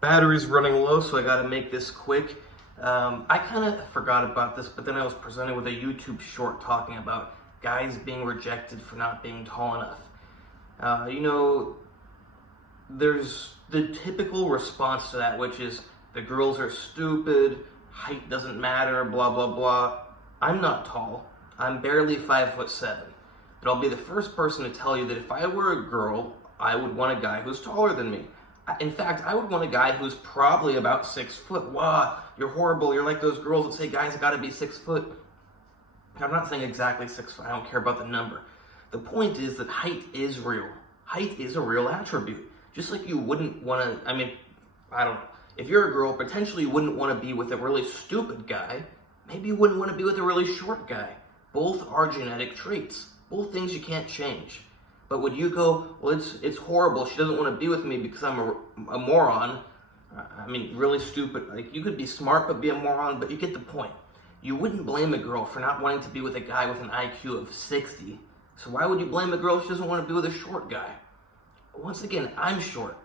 Battery's running low, so I gotta make this quick. I kind of forgot about this, but then I was presented with a YouTube short talking about guys being rejected for not being tall enough. There's the typical response to that, which is the girls are stupid, height doesn't matter, blah, blah, blah. I'm not tall. I'm barely 5'7". But I'll be the first person to tell you that if I were a girl, I would want a guy who's taller than me. In fact, I would want a guy who's probably about 6 foot. Wow, you're horrible. You're like those girls that say guys gotta be 6 foot. I'm not saying exactly 6 foot. I don't care about the number. The point is that height is real. Height is a real attribute. Just like you wouldn't want to, I don't know. If you're a girl, potentially you wouldn't want to be with a really stupid guy. Maybe you wouldn't want to be with a really short guy. Both are genetic traits. Both things you can't change. But would you go, well, it's horrible. She doesn't want to be with me because I'm a moron. Really stupid. Like, you could be smart but be a moron, but you get the point. You wouldn't blame a girl for not wanting to be with a guy with an IQ of 60. So why would you blame a girl if she doesn't want to be with a short guy? Once again, I'm short.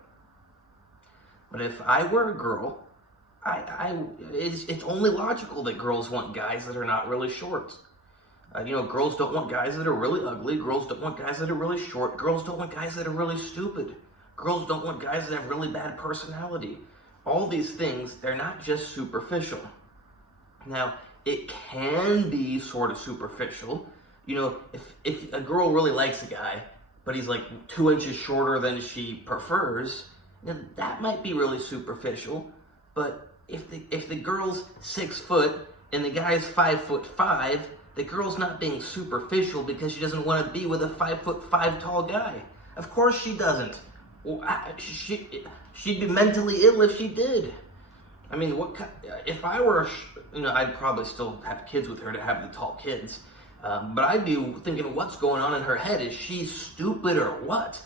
But if I were a girl, it's only logical that girls want guys that are not really short. Girls don't want guys that are really ugly. Girls don't want guys that are really short. Girls don't want guys that are really stupid. Girls don't want guys that have really bad personality. All these things, they're not just superficial. Now, it can be sort of superficial. If a girl really likes a guy, but he's like 2 inches shorter than she prefers, that might be really superficial. But if the girl's 6 foot and the guy's 5'5", the girl's not being superficial because she doesn't want to be with a 5'5" tall guy. Of course she doesn't. She'd be mentally ill if she did. If I were, I'd probably still have kids with her to have the tall kids. But I'd be thinking, what's going on in her head? Is she stupid or what?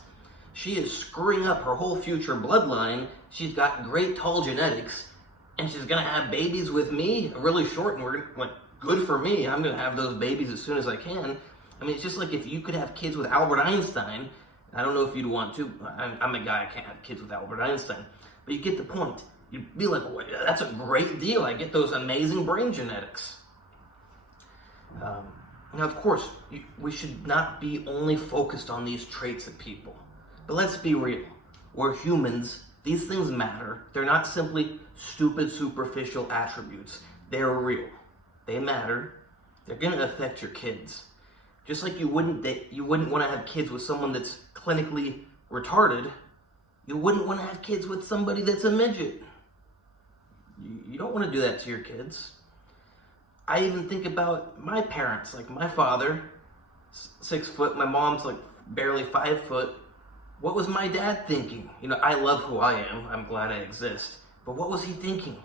She is screwing up her whole future bloodline. She's got great tall genetics, and she's gonna have babies with me, really short, and we're like, good for me. I'm gonna have those babies as soon as I can. It's just like if you could have kids with Albert Einstein. I don't know if you'd want to. I'm a guy, I can't have kids with Albert Einstein. But you get the point. You'd be like, well, that's a great deal. I get those amazing brain genetics. Now, of course, we should not be only focused on these traits of people. But let's be real. We're humans. These things matter. They're not simply stupid, superficial attributes. They're real. They matter. They're going to affect your kids. Just like you wouldn't want to have kids with someone that's clinically retarded, you wouldn't want to have kids with somebody that's a midget. You don't want to do that to your kids. I even think about my parents, like my father, 6 foot, my mom's like barely 5 foot. What was my dad thinking? I love who I am. I'm glad I exist. But what was he thinking?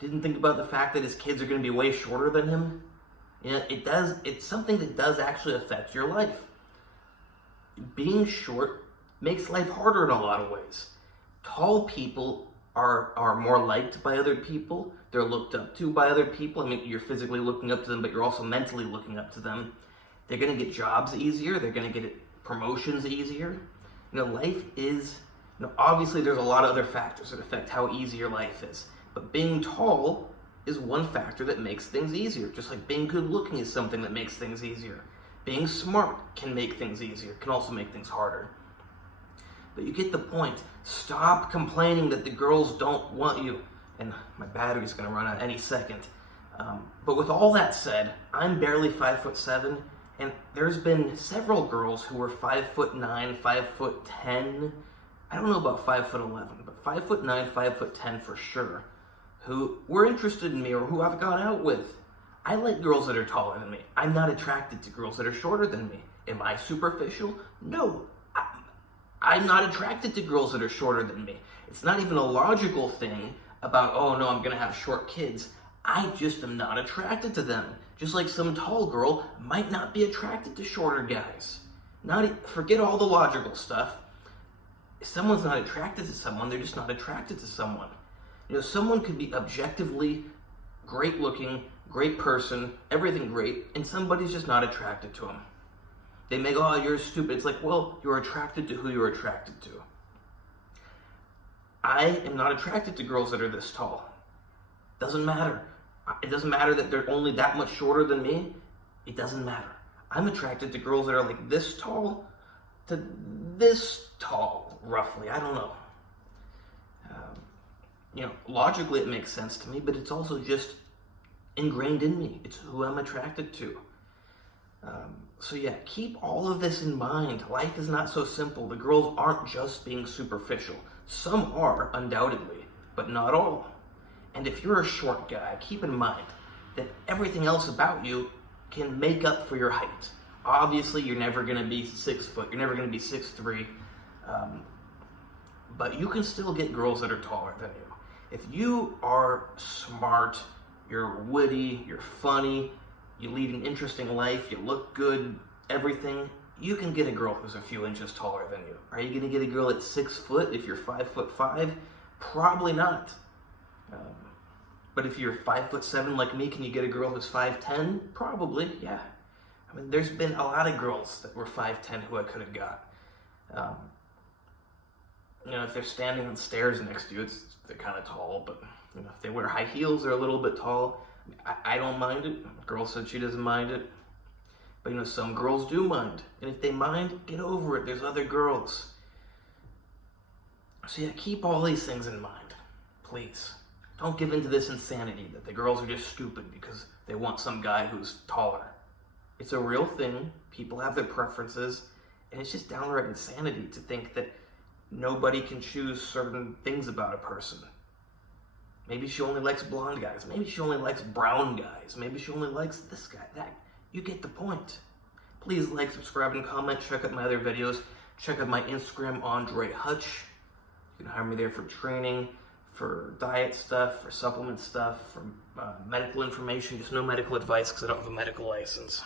Didn't think about the fact that his kids are going to be way shorter than him? It's something that does actually affect your life. Being short makes life harder in a lot of ways. Tall people are more liked by other people. They're looked up to by other people. You're physically looking up to them, but you're also mentally looking up to them. They're going to get jobs easier. They're going to get promotions easier. Life is, obviously there's a lot of other factors that affect how easy your life is. But being tall is one factor that makes things easier. Just like being good looking is something that makes things easier. Being smart can make things easier, can also make things harder. But you get the point. Stop complaining that the girls don't want you. And my battery's going to run out any second. But with all that said, I'm barely 5'7", and there's been several girls who were 5'9", 5'10". I don't know about 5'11", but 5'9", 5'10" for sure, who were interested in me or who I've gone out with. I like girls that are taller than me. I'm not attracted to girls that are shorter than me. Am I superficial? No. I'm not attracted to girls that are shorter than me. It's not even a logical thing about, oh no, I'm going to have short kids. I just am not attracted to them. Just like some tall girl might not be attracted to shorter guys. Forget all the logical stuff. If someone's not attracted to someone, they're just not attracted to someone. Someone could be objectively great looking, great person, everything great, and somebody's just not attracted to them. They may go, oh, you're stupid. It's like, well, you're attracted to who you're attracted to. I am not attracted to girls that are this tall. Doesn't matter. It doesn't matter that they're only that much shorter than me. It doesn't matter. I'm attracted to girls that are like this tall to this tall, roughly. I don't know. Logically it makes sense to me, but it's also just ingrained in me. It's who I'm attracted to. So yeah, keep all of this in mind. Life is not so simple. The girls aren't just being superficial. Some are, undoubtedly, but not all. And if you're a short guy, keep in mind that everything else about you can make up for your height. Obviously, you're never going to be 6 foot. You're never going to be 6'3". But you can still get girls that are taller than you. If you are smart, you're witty, you're funny, you lead an interesting life, you look good, everything, you can get a girl who's a few inches taller than you. Are you going to get a girl at 6 foot if you're 5'5"? Probably not. But if you're 5'7" like me, can you get a girl who's 5'10"? Probably, yeah. I mean, there's been a lot of girls that were 5'10" who I could have got. If they're standing on stairs next to you, they're kind of tall, but if they wear high heels, they're a little bit tall. I don't mind it. A girl said she doesn't mind it. But some girls do mind. And if they mind, get over it. There's other girls. So yeah, keep all these things in mind. Please. Don't give in to this insanity that the girls are just stupid because they want some guy who's taller. It's a real thing. People have their preferences. And it's just downright insanity to think that nobody can choose certain things about a person. Maybe she only likes blonde guys. Maybe she only likes brown guys. Maybe she only likes this guy, that. You get the point. Please like, subscribe, and comment. Check out my other videos. Check out my Instagram, AndreyHutch. You can hire me there for training, for diet stuff, for supplement stuff, for medical information. Just no medical advice because I don't have a medical license.